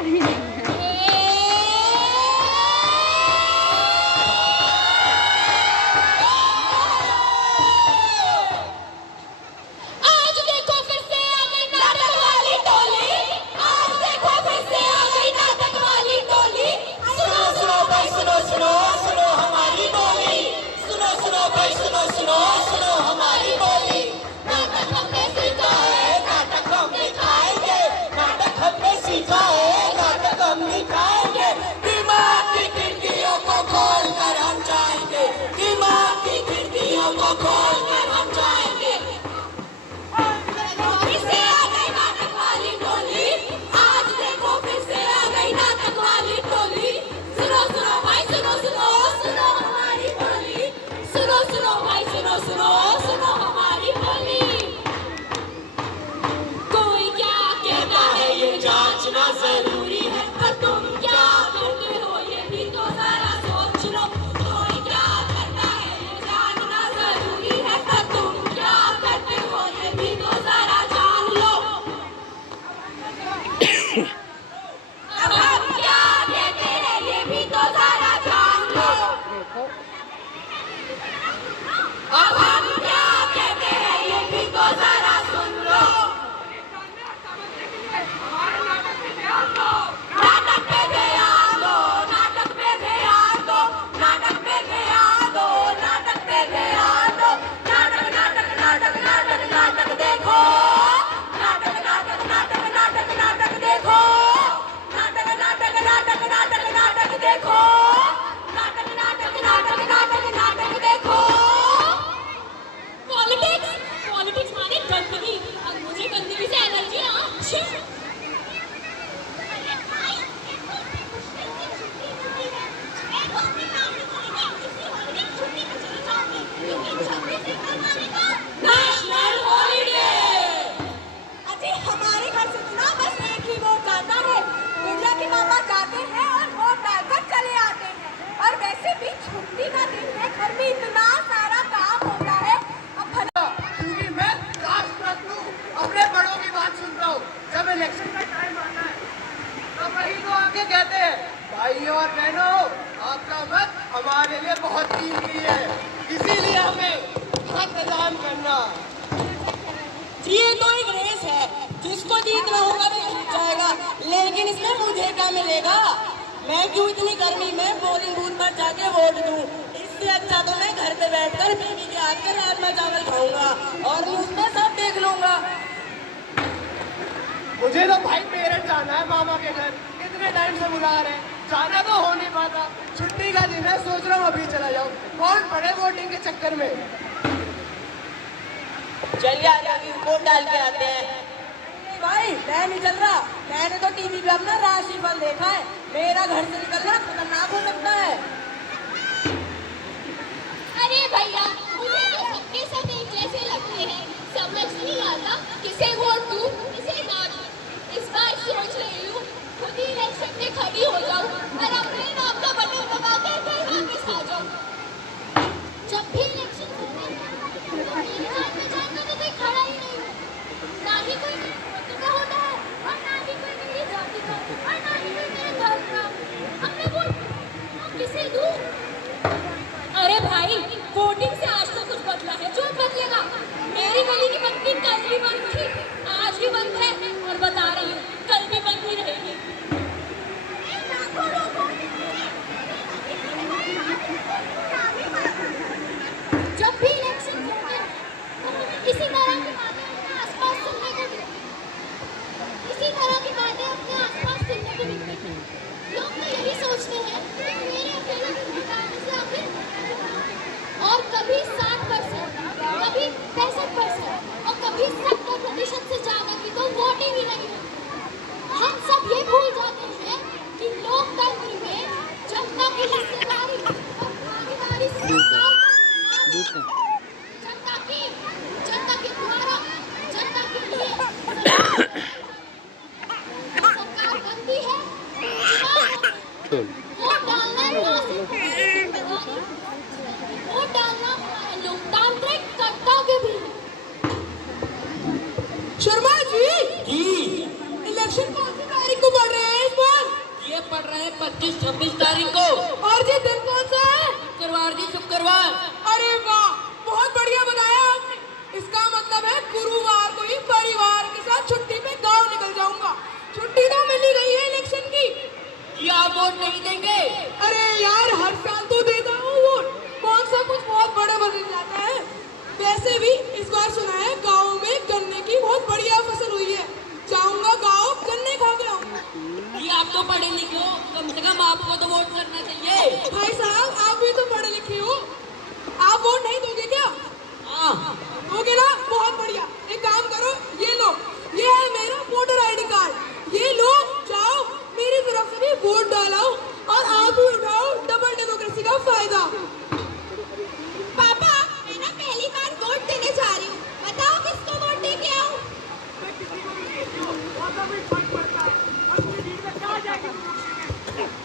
गर्मी नहीं है। भाई और बहनों, आपका मत हमारे लिए बहुत कीमती है, इसीलिए हमें मतदान करना। ये तो एक रेस है, जिसको जीतना होगा वो जीत जाएगा, लेकिन इसमें मुझे क्या मिलेगा? मैं क्यों इतनी गर्मी में पोलिंग बूथ पर जाके वोट दूं? इससे अच्छा तो मैं घर पे बैठकर बीवी के हाथ का राजमा चावल खाऊंगा और उसमें सब देख लूंगा। मुझे तो भाई पेरेंट्स जाना है मामा के घर, कितने टाइम से बुला रहे हैं, जाना तो हो नहीं पाता। छुट्टी का दिन है, सोच रहा हूँ अभी चला जाऊँ, कौन पड़े वोटिंग के चक्कर में। चलिए अभी वोट डाल के आते हैं। भाई मैं नहीं चल रहा, मैंने तो टीवी पे अपना राशिफल देखा है, मेरा घर से निकलना खतरनाक हो सकता है। अरे भैया, मुझे तो सबके सब एक जैसे लगते हैं, समझ नहीं आता किसे वोट दूं किसे ना दूं। इस बार सोच रही हूँ खुद ही इलेक्शन में खड़ी हो जाऊं और अपने नाम का बटन दबा कर घर वापस आ जाऊं। जब भी इलेक्शन होते हैं तो मेरे हाथ में जाने तो कोई खड़ा ही नहीं है, ना ही कोई मेरे वोट का होता है और ना ही कोई मेरी जाति का और ना ही कोई मेरे धर्म का। अपना वोट किसे दूं? अरे भाई, वोटिंग से आज तो कुछ बदला है, जो बदलेगा। मेरी गली की बत्ती कल भी बंद थी, आज भी बंद है और बता रही हूँ कल भी बंद ही रहेगी। जब भी इलेक्शन होते हैं तो हमें इसी तरह की बातें अपने आसपास सुनने को मिलती हैं, इसी तरह की बातें अपने आसपास सुनने को मिलती हैं। लोग तो यही सोचते हैं कि मेरे अकेले को जिताने से आखिर और कभी 60%, कभी 65% और कभी 70% से ज्यादा की तो वोटिंग ही नहीं होती। हम सब ये भूल जाते हैं कि लोकतंत्र में जनता की हिस्सेदारी और भागीदारी जनता के द्वारा जनता के लिए सरकार बनती है। वोट डालना वोट डालना लोकतांत्रिक कर्तव्य भी। शर्मा जी, इलेक्शन कौन सी तारीख को बढ़ रहे हैं इस बार? 25-26 तारीख को। और ये दिन कौन सा है? शुक्रवार जी, शुक्रवार। अरे वाह, बहुत बढ़िया बताया आपने। इसका मतलब है गुरुवार को ही परिवार के साथ छुट्टी पे गांव निकल जाऊंगा। छुट्टी तो मिल ही गई है इलेक्शन की। ये आप वोट नहीं देंगे? अरे यार, हर साल तो देता हूँ वोट, कौन सा कुछ बहुत बड़ा बदल जाता है। वैसे भी इस बार सुना है गाँव में गन्ने की बहुत बढ़िया फसल हुई है। जाऊंगा गाँव, गन्ने खा के आऊंगा। ये आप तो पढ़े लिखे हो, कम से कम आपको तो वोट करना चाहिए। भाई साहब, आप भी तो पढ़े लिखे हो, आप वोट नहीं दोगे क्या? हाँ। दोगे ना? बहुत बढ़िया। एक काम करो, ये लो, ये है मेरा वोटर ID कार्ड। ये लो, जाओ मेरी तरफ से भी वोट डालाओ और आप भी उठाओ डबल डेमोक्रेसी का फायदा। पापा, मैं ना पहली बार वोट देने जा रही हूँ। बताओ किसको वोट दे के आऊँ?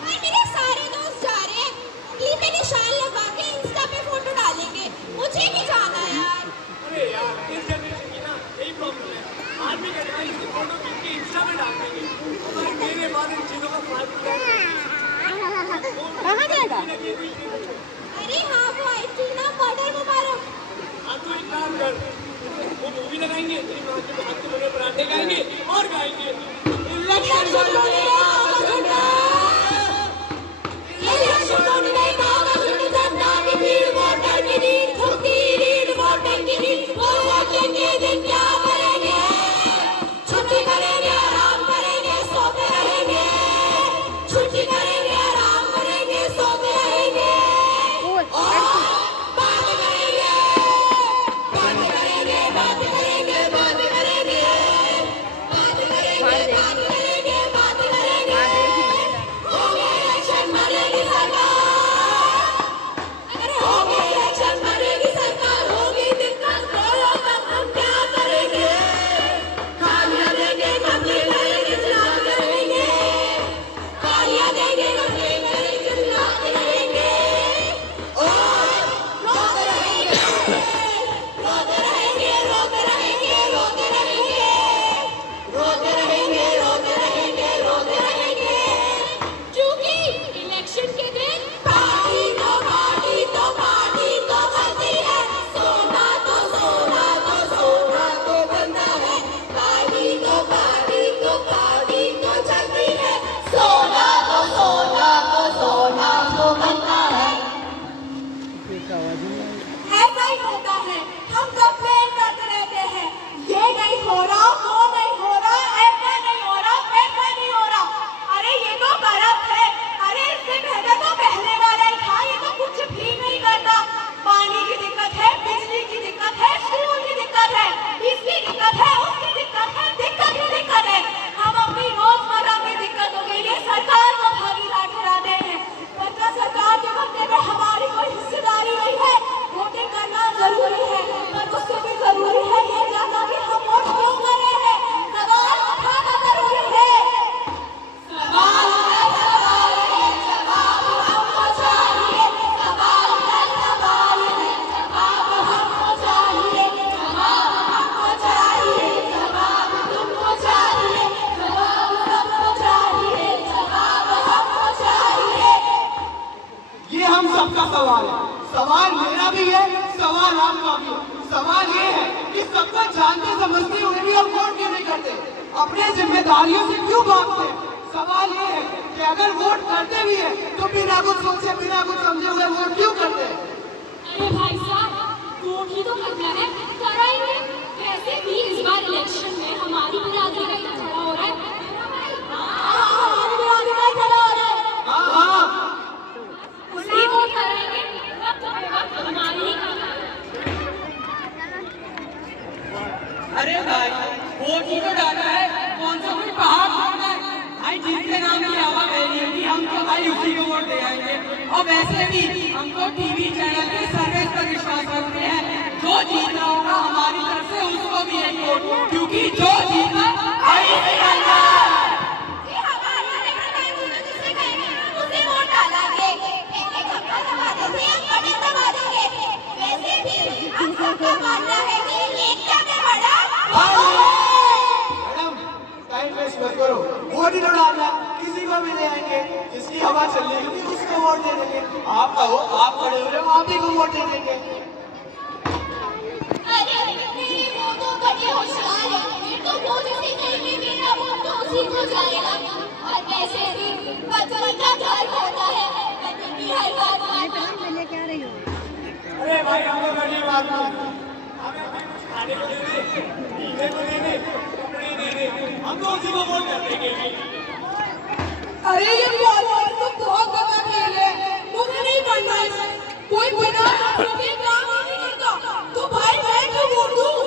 भाई, मेरे सारे दोस्त जा रहे हैं। उंगली पे निशान लगा के इंस्टा पे फोटो डालेंगे। मुझे नहीं जाना यार। अरे यार, इस जनरेशन की ना यही प्रॉब्लम है। आदमी का ध्यान इसकी फोटो खींच के इंस्टा में डाल देंगे। और मेरे बाद इन चीजों का फालतू कहाँ जाएगा? अरे हाँ, वो आई थी ना, मॉडल मुबारक। हाँ, तो एक काम कर, वो मूवी लगाएंगे, तेरी माँ के हाथ के बने पराठे खाएंगे और गाएंगे इलेक्शन ऐसा ही होता है, हम कंप्लेन करते रहते हैं, ये नहीं हो रहा, वो नहीं हो रहा, ऐसा नहीं हो रहा, वैसा नहीं हो रहा। अरे ये तो करप्ट है। अरे इससे बेहतर तो पहले वाला ही था। ये तो कुछ भी नहीं करता। पानी की दिक्कत है, बिजली की दिक्कत है, स्कूल की दिक्कत है, इसकी दिक्कत है, उसकी दिक्कत है, दिक्कत ही दिक्कत है। हम अपनी रोजमर्रा की दिक्कतों के लिए सरकार को भागीदार ठहराते हैं। पर क्या सरकार के बनने में हमारी कोई हिस्सेदारी नहीं है? वोटिंग करना जरूरी है, पर उससे भी जरूरी है ये जानना कि हम वोट क्यों कर रहे हैं। सवाल उठाना जरूरी है। सवाल है, जवाब हमको चाहिए। सवाल है, जवाब हमको चाहिए। जवाब हमको चाहिए। जवाब तुमको चाहिए। जवाब सबको चाहिए। जवाब हमको चाहिए। ये हम सबका सवाल है। सवाल मेरा भी है, सवाल आपका भी है। सवाल ये है कि सब कुछ जानते समझते हुए भी हम वोट क्यों नहीं करते, अपने जिम्मेदारियों से क्यों भागते हैं। सवाल ये है कि अगर वोट करते भी है तो बिना कुछ सोचे, बिना कुछ समझे हुए वोट क्यों करते हैं। अरे भाई साहब, वोट ही तो करना है, कराएंगे। वैसे भी इस बार इलेक्शन में हमारी बिरादरी का ही झगड़ा हो रहा है। हमारी बिरादरी का झगड़ा हो रहा है। हाँ हाँ, उसी वोट कराएंगे, हमारी ही करना है। अरे भाई, वोट ही तो डालना है, कौन सा कोई पहाड़ छोड़ना है। भाई, जिसके नाम की हवा बह रही होगी, हम तो भाई उसी को वोट दे आएंगे। और वैसे भी हम तो टीवी चैनल के सर्विस पर विश्वास रखते हैं। जो जीत रहा होगा हमारी तरफ से उसको भी एक वोट, क्योंकि जो जीता वही जिताएगा। ये हमारा नहीं है, जिसे कहेंगे उसे वोट डालेंगे। एक हफ्ता दबा देंगे, हम बटन दबा देंगे। वैसे भी हम सबका मानना है कि एक जाने बड़ा मैडम टाइम वेस्ट मत करो, वोट ही तो डालना, किसी को भी ले आएंगे जिसकी हवा चल रही है उसको वोट दे देंगे। आप कहो, आप खड़े हो रहे हो, आप ही को वोट दे देंगे। अरे मेरे वो तो बड़े होशियार हैं, तो वो जैसे कहेंगे मेरा वोट तो उसी को जाएगा। और वैसे भी बचपन का घर होता है, पति की हर बात मानना। अरे भाई हमें गरीब आदमी हमें कुछ खाने को दे दे, पीने को दे दे, कपड़े दे दे, हम तो उसी को वोट कर देंगे। अरे ये कॉलोनी तो बहुत बड़ा खेल है, मुझे नहीं पढ़ना है। कोई बिना नौकरी के काम ही नहीं करता, तो भाई मैं क्यों वोट दूं?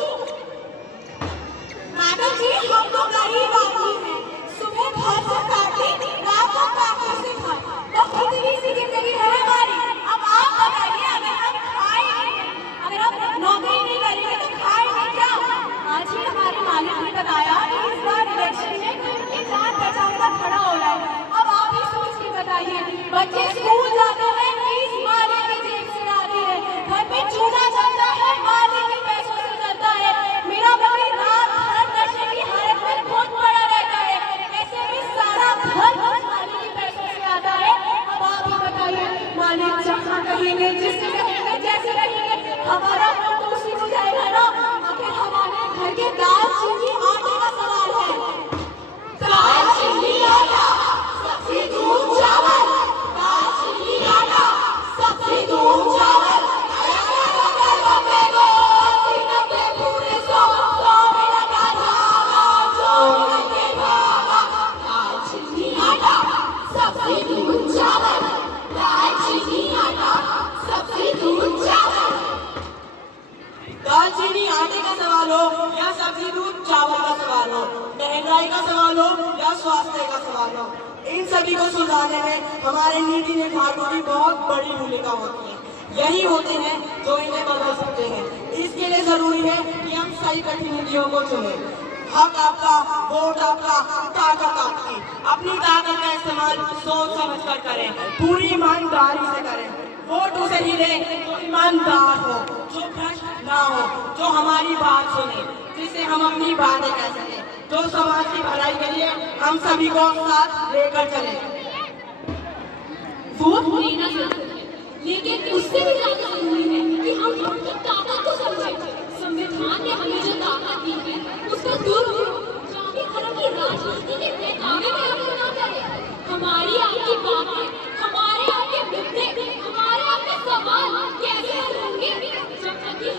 मैडम जी, हम तो गरीब आदमी हैं, सुबह घर से काटे, रात को काटे से खाए, बस इतनी सी जिंदगी है हमारी। अब आप बताइए, अगर हम खाएंगे, अगर हम नौकरी नहीं करेंगे तो खाएंगे क्या? आज ही हमारे मालिक ने बताया कि इस बार इलेक्शन में उनकी जान बचाने का खड़ा हो रहा है। अब आप ही सोच के बताइए, बच्चे स्कूल जाते हैं, फीस मालिक की जेब से आती है, घर पे चूल्हा जलता है, मालिक के पैसों से जलता है, मेरा बच्चा रात भर नशे की हालत में खून पड़ा रहता है, ऐसे में सारा घर मालिक के पैसों से आता है। अब आप ही बताइए, मालिक जहाँ कहेंगे, जिससे कहेंगे, जैसे कहेंगे, हमारा वोट तो उसी को जाएगा ना। आखिर हमारे घर के दाल चीनी आटे का सवाल है। दाल चीनी आटा, सब्जी दूध चावल, दाल चीनी आटा, सब्जी दूध चावल, पूरे 100 में लगा धागा, 100 में लगे भागा। दाल चीनी आटा, सब्जी दूध चावल, दाल चीनी आटा, सब्जी दूध चावल। दालचीनी आटे का सवाल हो या सब्जी दूध चावल का सवाल हो, महंगाई का सवाल हो या स्वास्थ्य का सवाल हो, इन सभी को सुलझाने में हमारे नीति निर्धारकों की बहुत बड़ी भूमिका होती है। यही होते हैं जो इन्हें बदल सकते हैं। इसके लिए जरूरी है कि हम सही प्रतिनिधियों को चुने। हक आपका, वोट आपका, ताकत आपकी। अपनी ताकत का इस्तेमाल सोच समझ कर करें, पूरी ईमानदारी से करें। वोट उसे ही दें जो ईमानदार हो, जो भ्रष्ट ना हो, जो हमारी बात सुने, जिसे हम अपनी बातें कह सकें, जो समाज की भलाई के लिए हम सभी को साथ लेकर चले। वोट लेना जरूरी है, लेकिन उससे भी ज्यादा जरूरी है कि हम अपनी ताकत को समझें। संविधान ने हमें जो ताकत दी है, उसका दुरुपयोग जाति धर्म की राजनीति के बहकावे में हम ना करें। हमारी आपकी बातें, हमारे आपके मुद्दे, हमारे आपके सवाल कैसे हल होंगे जब तक ये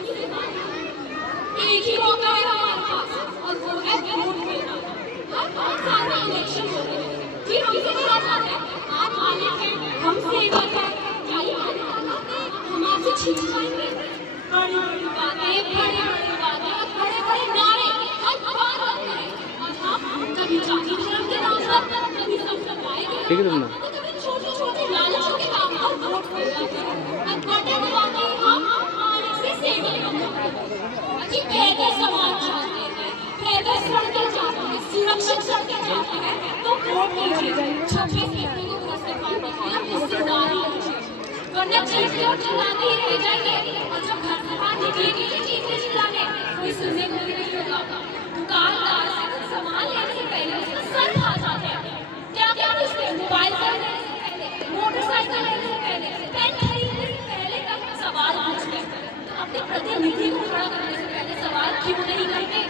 एक ही मौका है हमारे पास, और वो है वोट देना। हर 5 साल में इलेक्शन हो रहे हैं, फिर हमसे कहा जाता है आप मालिक हैं, हम सेवक हैं, क्या ये हम आपसे छीन पाएंगे? बड़ी बड़ी बातें, बड़े बड़े नारे हर बार होते हैं, और हम कभी जाति धर्म के नाम पर, कभी संप्रदाय के नाम पर, कभी छोटे छोटे लालचों के नाम पर वोट मिल जाते हैं। और बटन दबाते ही हम मालिक से सेवक बन जाते हैं। अजी पैदल समाज चाहते हैं, पैदल सड़कें चाहते हैं, सुरक्षित सड़कें चाहते हैं, तो वोट कीजिए। 26 फरवरी को घर से बाहर निकलना हिस्सेदारी लीजिए, वरना चीख के और चिल्लाते ही रह जाएंगे, और जब घर से बाहर निकलेंगे तो चीखने चिल्लाने कोई सुनने को भी नहीं होगा। दुकानदार से सामान लेने से पहले उसका सर खा जाते हैं। क्या क्या पूछते हैं? मोबाइल खरीदने से पहले, मोटरसाइकिल लेने से पहले, पेन खरीदने से पहले का सवाल पूछते हैं। तो अपने प्रतिनिधि को खड़ा करने से पहले सवाल क्यों नहीं करते?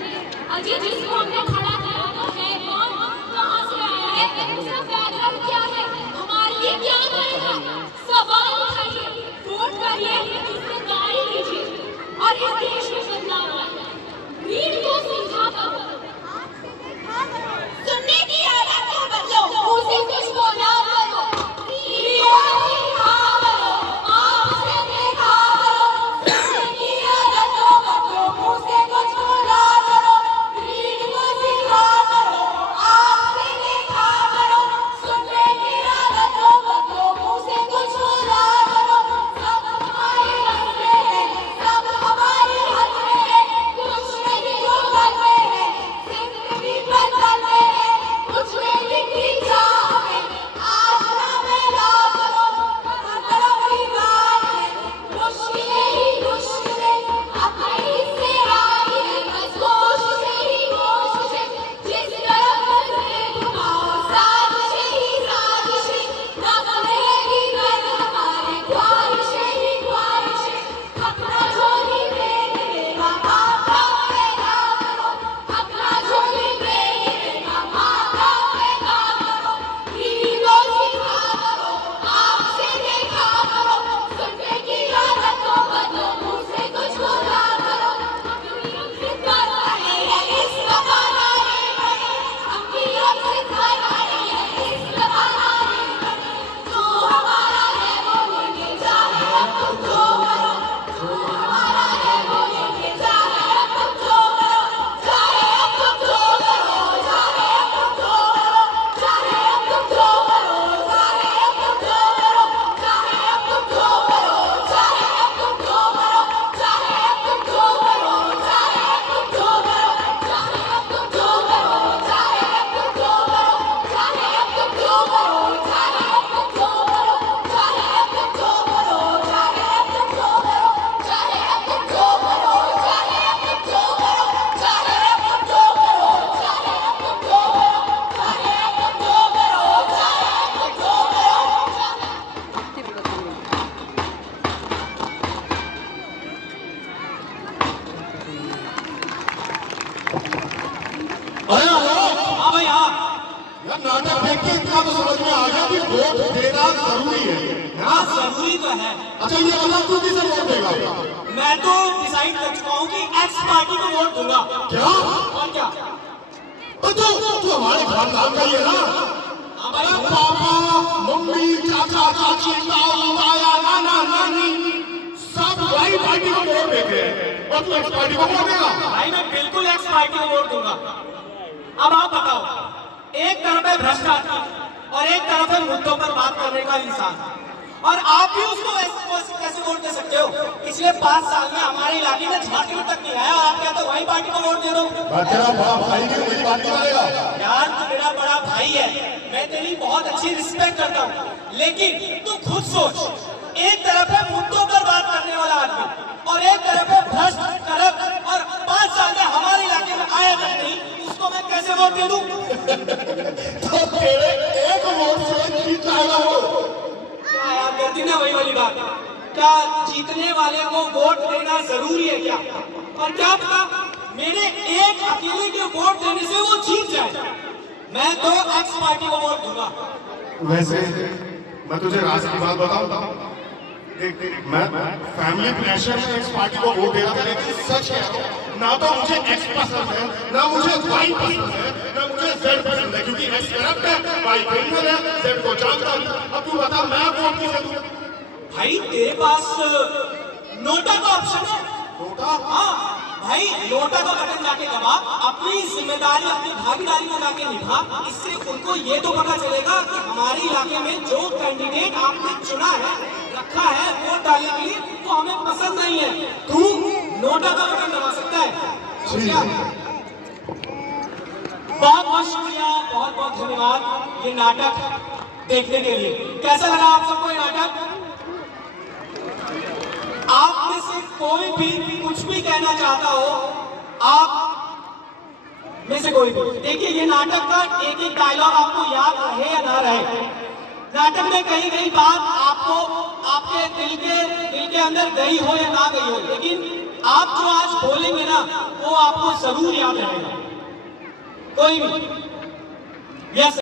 अजी जिसको हमने खड़ा किया वो है कौन, कहाँ से आया है, उसका बैकग्राउंड क्या है, हमारे लिए क्या करेगा? सवाल उठाइए, वोट करिए, हिस्सेदारी लीजिए, और इस देश में बदलाव लाइए। रीढ़ को सीधा करो, सुनने की आदत को बदलो, उसे कुछ बोला करो। रीढ़ को सीधा करो, आपसे देखा करो, सुनने की आदत को बदलो, उसे कुछ बोला करो। रीढ़ को सीधा करो, आपसे देखा करो, सुनने की आदत को बदलो, उसे कुछ बोला करो। सब हमारे हाथ में है, सब हमारे हाथ में है, कुछ नहीं होगा। इतना तो समझ में आ गया कि वोट देना जरूरी है। हाँ जरूरी तो है। अच्छा ये बता तू किसे वोट देगा? मैं तो डिसाइड कर चुका हूँ कि एक्स पार्टी को वोट दूंगा। क्या? और क्या? तो तू हमारे खानदान का ही है ना? अरे पापा मम्मी चाचा चाची ताऊ ताया नाना नानी सब वही पार्टी को वोट देते हैं और तू एक्स पार्टी को वोट देगा? भाई मैं बिल्कुल एक्स पार्टी को वोट दूंगा। अब आप बताओ, एक तरफ है भ्रष्टाचार और एक तरफ है मुद्दों पर बात करने का इंसान, और आप भी उसको कैसे वोट दे सकते हो? पिछले 5 साल में हमारे इलाके में झांकी तक नहीं आया और आप कहते हो वही पार्टी को वोट दे दो। तेरा बड़ा भाई भी मेरी बात नहीं मानेगा। यार तू मेरा बड़ा भाई है, मैं तेरी बहुत अच्छी रिस्पेक्ट करता हूँ, लेकिन तू खुद सोच, एक तरफ है मुद्दों पर बात करने वाला आदमी और एक तरफ है भ्रष्ट करप्ट, और 5 साल में हमारे इलाके में आया तक नहीं, उसको मैं कैसे वोट दे दूं? तो तेरे एक वोट से जीत जाएगा वो। क्या यार करती ना वही वाली बात, क्या जीतने वाले को वोट देना जरूरी है क्या? और क्या पता मेरे एक अकेले के वोट देने से वो जीत जाए। मैं तो एक्स पार्टी को वोट दूंगा। वैसे मैं तुझे राज की बात बताऊं, देख मैं फैमिली प्रेशर में एक्स पार्टी को वोट दे रहा था, लेकिन सच कह रहा हूं ना तो मुझे एक्स पसंद है, ना मुझे वाई पसंद है, ना मुझे जेड पसंद है, क्योंकि एक्स करप्ट है, वाई क्रिमिनल है, जेड को जानता नहीं। अब तू बता मैं वोट किसे दूं? भाई तेरे पास नोटा का ऑप्शन है। नोटा? हाँ भाई, नोटा का बटन जाके दबा, अपनी जिम्मेदारी अपनी भागीदारी को जाके निभा। इससे उनको ये तो पता चलेगा कि हमारे इलाके में जो कैंडिडेट आपने चुना है, रखा है वोट डालने के लिए, वो हमें पसंद नहीं है। तू नोटा का बटन दबा सकता है। क्या? बहुत बहुत शुक्रिया, बहुत बहुत धन्यवाद ये नाटक देखने के लिए। कैसा लगा आप सबको ये नाटक? आप में से कोई भी कुछ भी कहना चाहता हो, आप में से कोई भी, देखिए ये नाटक का एक एक डायलॉग आपको याद रहे या ना रहे, नाटक में कहीं कहीं बात आपको आपके दिल के अंदर गई हो या ना गई हो, लेकिन आप जो आज बोलेंगे ना वो आपको जरूर याद रहेगा। कोई भी। यस।